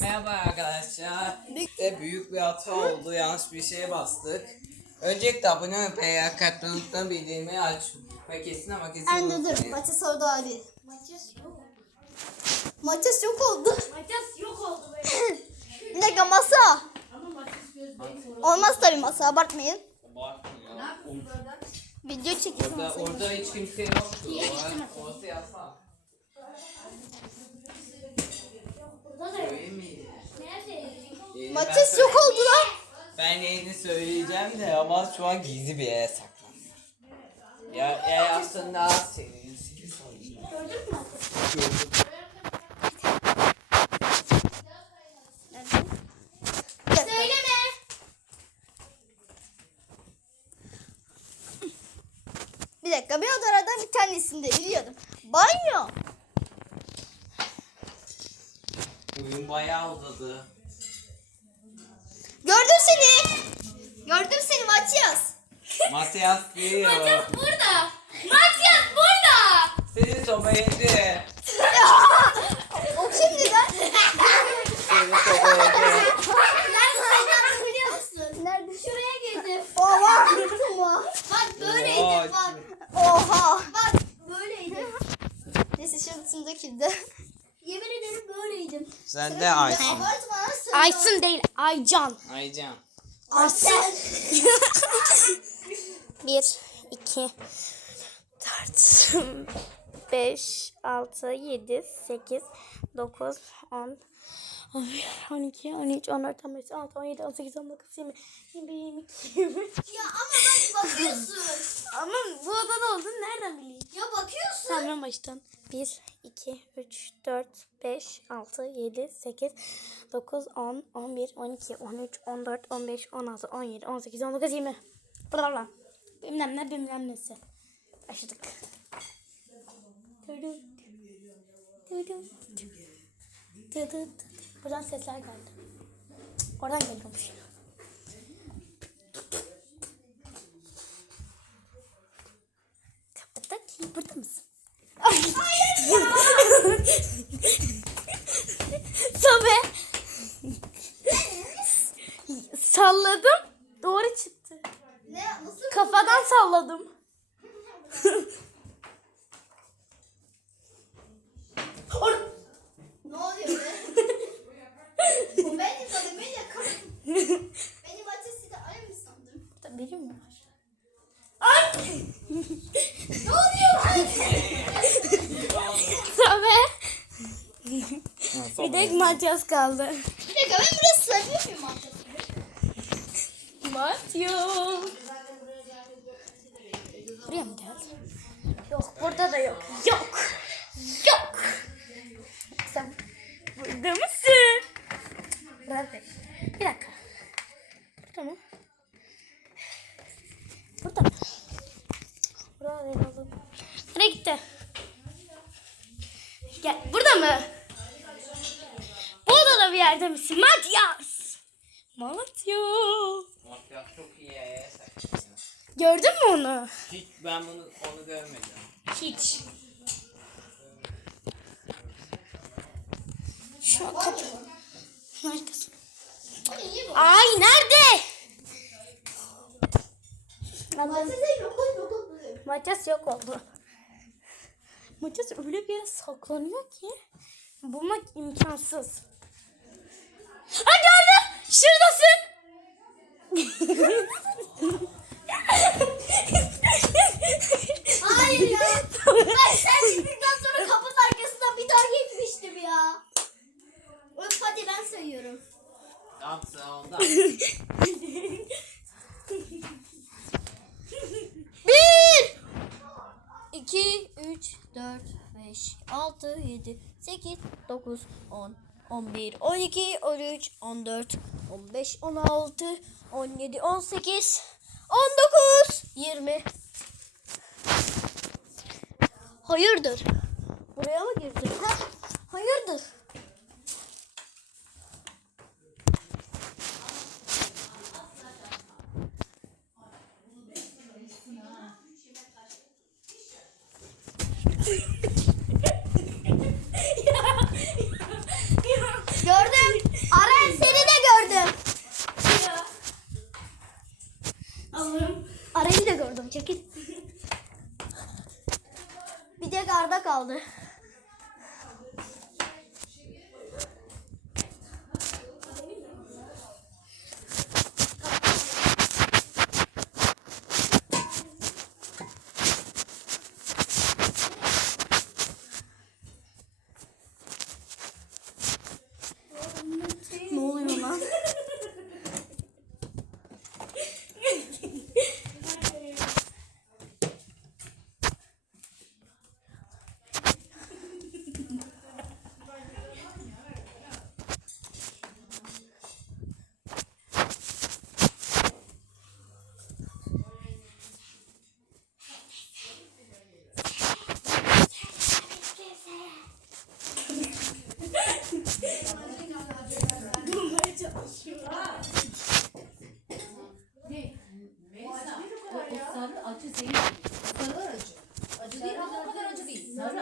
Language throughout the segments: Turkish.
Merhaba arkadaşlar. De büyük bir hata oldu. Yanlış bir şeye bastık. Öncelikle abone olup veya katlanıktan bildiğimi aç. Ve kesin ama kesin Anne dur. unutmayın. Maçı sordu abi. Maças yok. Maçı yok oldu. Maças yok oldu böyle. Bir dakika masa. Ama soru. Olmaz tabii masa abartmayın. Yapıyorsun burada? Video çekiyorsun Orada, masayı. orada hiç kimse yoktu. Orası- Orası Ben yok oldu lan. Ben yeni söyleyeceğim de ama şu an gizli bir yere saklanıyor. Ya, ya aslında senin. Gördün mü? Gördüm. Bir dakika. Bir odalardan bir tanesini de biliyordum. Banyo. Oyun bayağı uzadı. Gördüm seni. Gördüm seni Matias. Matyas diyor. Maças burada. Maças burada. Seni soba yedi. o kimdi lan? Seni soba yedi. Nerede biliyor musun? Nerede? Şuraya girdim. Oha. Unuttum o. Bak böyleydi bak. Oha. Bak böyleydi. Neyse döküldü. Yemin ederim böyleydim. Sen de sen. Aysun değil, Aycan. Aycan. Aysun. Bir, iki, dört, beş, altı, yedi, sekiz, dokuz, on, on bir, on iki, on üç, on dört, on beş, on altı, on yedi, on sekiz, on dokuz, yirmi, yirmi, yirmi iki, yirmi. Ya ama bak bakıyorsun. Ama bu odada olduğunu nereden bileyim? ya bakıyorsun. Tamam baştan. 1, 2, 3, 4, 5, 6, 7, 8, 9, 10, 11, 12, 13, 14, 15, 16, 17, 18, 19, 20. Bravo. Bilmem ne bilmem nesi. Başladık. Tudu. Tudu. Tudu. Buradan sesler geldi. Oradan geliyormuş. Kapıdaki burada mısın? Sobe. Salladım. Doğru çıktı. Ne? Nasıl? Kafadan salladım. Ne oluyor be? Bu benim tadım. Beni yakaladın. Benim ateşi de ayı mı sandın? Burada biri mi var? Ne oluyor? Sobe. Bir tek Matyas kaldı. Bir dakika ben biraz sarıyor muyum ateşi? Matyas. Buraya mı geldi? Yok burada da. Yok. Yok. Matyas. Matyas çok iyi saklanıyor. Gördün mü onu? Hiç ben bunu onu görmedim. Hiç. Şu an kapı. Neredesin? Ay nerede? Maças yok oldu. Maças öyle bir yere saklanıyor ki bulmak imkansız. Ha gördüm. Şuradasın. Hayır ya. Ben sen çıktıktan sonra kapının arkasından bir daha gitmiştim ya. Öf hadi ben sayıyorum. Yapsın ondan. Bir. 2, 3, 4, 5, 6, 7, 8, 9, 10, 11, 12, 13, 14, 15, 16, 17, 18, 19, 20. Hayırdır? Buraya mı girdin? Ha? Hayırdır? Gördüm.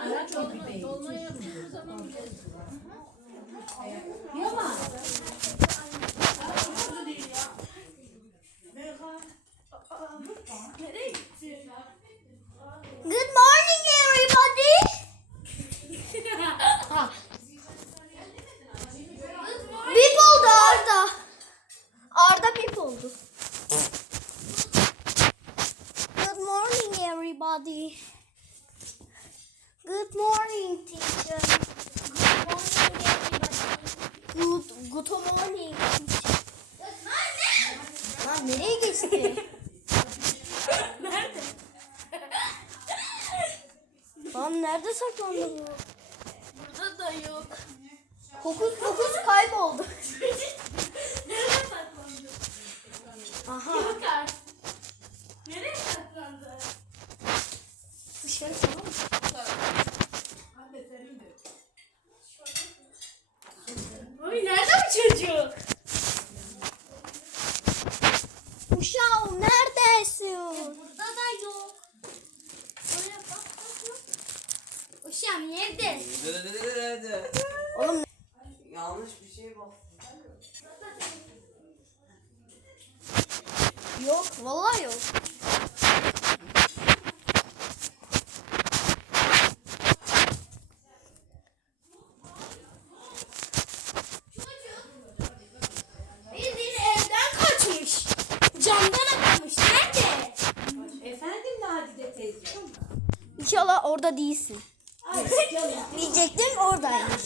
araç o zaman gelsin. Yaman. Good morning everybody. Bip oldu Arda. Arda. Good morning everybody. Good morning teacher. Good morning everybody. Good, good morning teacher. Lan nereye geçti? nerede? Lan nerede saklandı bu? Burada da yok. Kokus kokus kayboldu. Yanlış bir şey bastım. yok vallahi yok. Bildiğin evden kaçmış. Camdan atlamış. Nerede? Efendim Nadide teyze. İnşallah orada değilsin. Diyecektim oradaymış.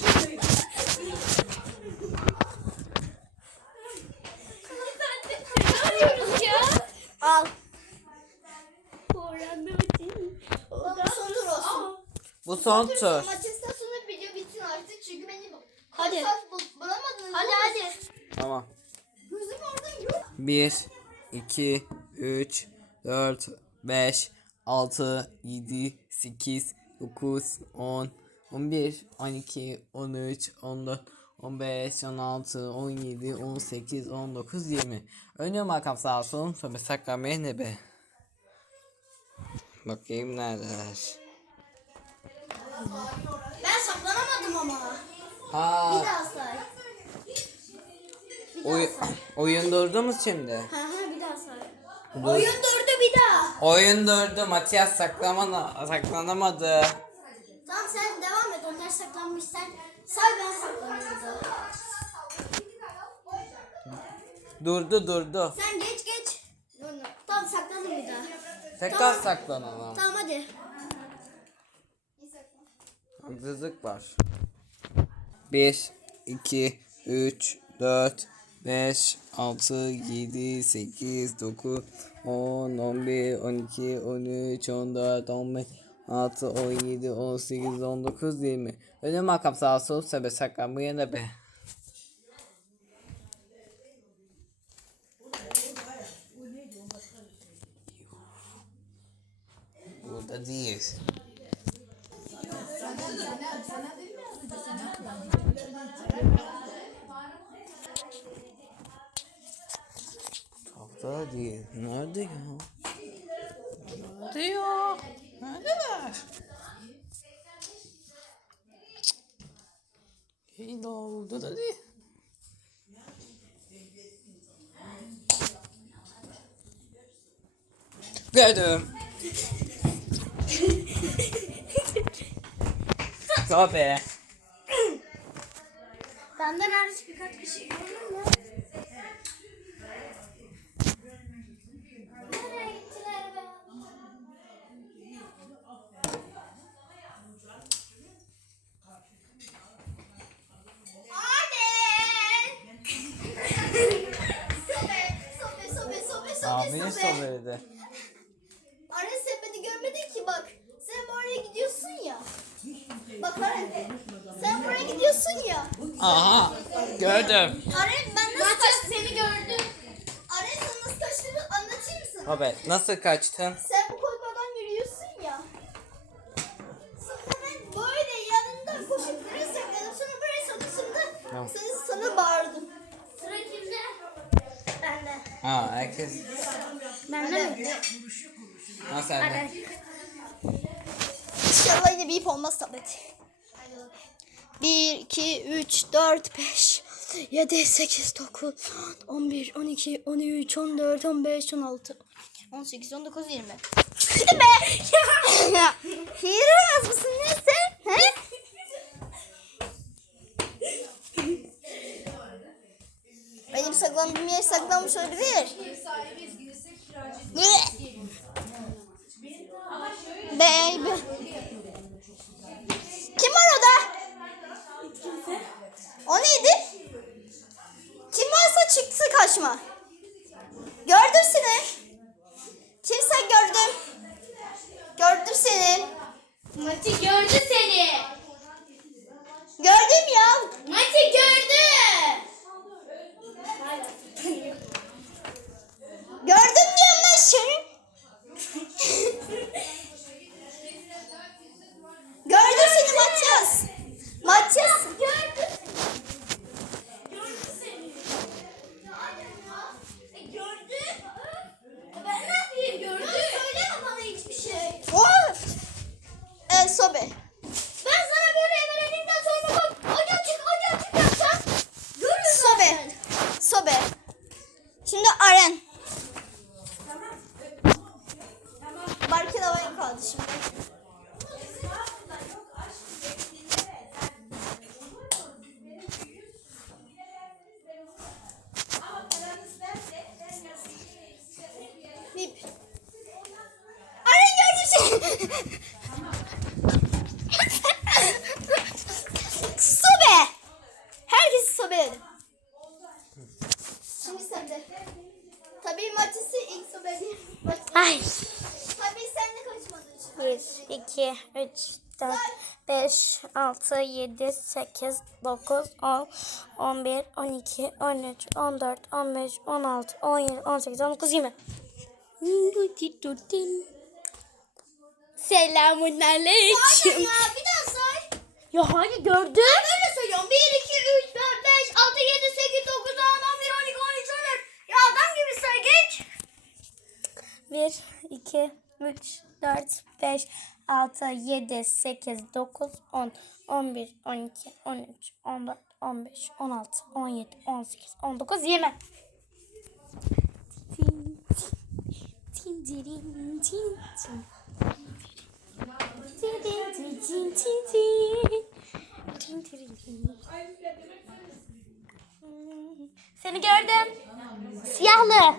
Al. Bu son tur. Maçtan sonra video bitsin artık çünkü beni Hadi. Bulamadınız. Hadi hadi. Tamam. Gözüm orada yok. 1, 2, 3, 4, 5, 6, 7, 8, 9, 10, 11, 12, 13, 14, 15, 16, 17, 18, 19, 20. Önce makam sağ olsun. Sonra saklamaya ne be? Bakayım neredeler. Ben saklanamadım ama. Aa, Bir daha say. oy, oyun durdu mu şimdi? Hı hı bir daha say. Oyun durdu daha. Oyun durdu. Matias saklamana, saklanamadı. Tamam sen devam et. Onlar saklanmış. Sen say ben saklanıyorum. Durdu durdu. Sen geç geç. Tamam saklanın bir daha. Tekrar saklanalım. Tamam hadi. Haksızlık var. 1, 2, 3, 4, 5, 6, 7, 8, 9, 10, 11, 12, 13, 14, 15, 16, 17, 18, 19, 20. Öyle makam sağ olsun sebe saklanmaya ne be. Burada değil. Hafta değil. Nerede ya? Nerede ya? Neredeler? İyi de oldu da değil. Gördüm. Tabii. Benden hariç birkaç kişi gördün mü? Nereye gittiler be? Sobe, sobe, sobe, sobe, Abini sobe. söyledi. Anne sen beni görmedin ki bak. Sen oraya gidiyorsun ya. Bak anne. Sen buraya gidiyorsun ya. Aha. Gördüm. Anne ben nasıl kaçtım? seni gördüm. Anne sen nasıl kaçtığını anlatayım mı sana? Abi nasıl kaçtın? Sen Ha herkes. Bende mi? Ha sende. İnşallah yine bir ip olmaz tablet. 1, 2, 3, 4, 5, 7, 8, 9, 10, 11, 12, 13, 14, 15, 16, 18, 19, 20. Hadi be! ya, Hile mısın ne sen? He? Yer saklanmış olabilir. Baby. Kim var orada? O neydi? karşıma. Gördüm seni. Kimse gördüm. Gördüm seni. Mati gördü seni. Gördüm ya. Mati gördü. Gördüm diyorum ben seni. Gördüm seni Matias. Matias. Gördü. Gördü seni. E, gördü. E, Ben ne yapayım gördü. söyleme bana hiçbir şey. Oh. El sobe. Ben sana böyle evelediğimden sonra bak hadi açık hadi açık yapsan. Görürsün. Sobe. Sobe. Şimdi Aren. Barkın havaya kaldı şimdi. Aren gördüm seni. Sobe. Herkesi sobeledim. Şimdi sen de. Tabii Matis'i ilk sobeledi. Ay. Tabii sen de kaçmadın için. 1, 2, 3, 4, 5, 6, 7, 8, 9, 10, 11, 12, 13, 14, 15, 16, 17, 18, 19, 20. Selamun aleyküm. Ya bir daha say. Ya hayır gördüm. Böyle söylüyorum. 1, 2, 3, 4, 5, 6, 7, 8, 9, 10, 11, 12, 13, 14. Ya adam gibi say geç. 1, 2, 3, 4, 5, 6, 7, 8, 9, 10, 11, 12, 13, 14, 15, 16, 17, 18, 19, 20. Tin, tin, tin. Seni gördüm. Siyahlı.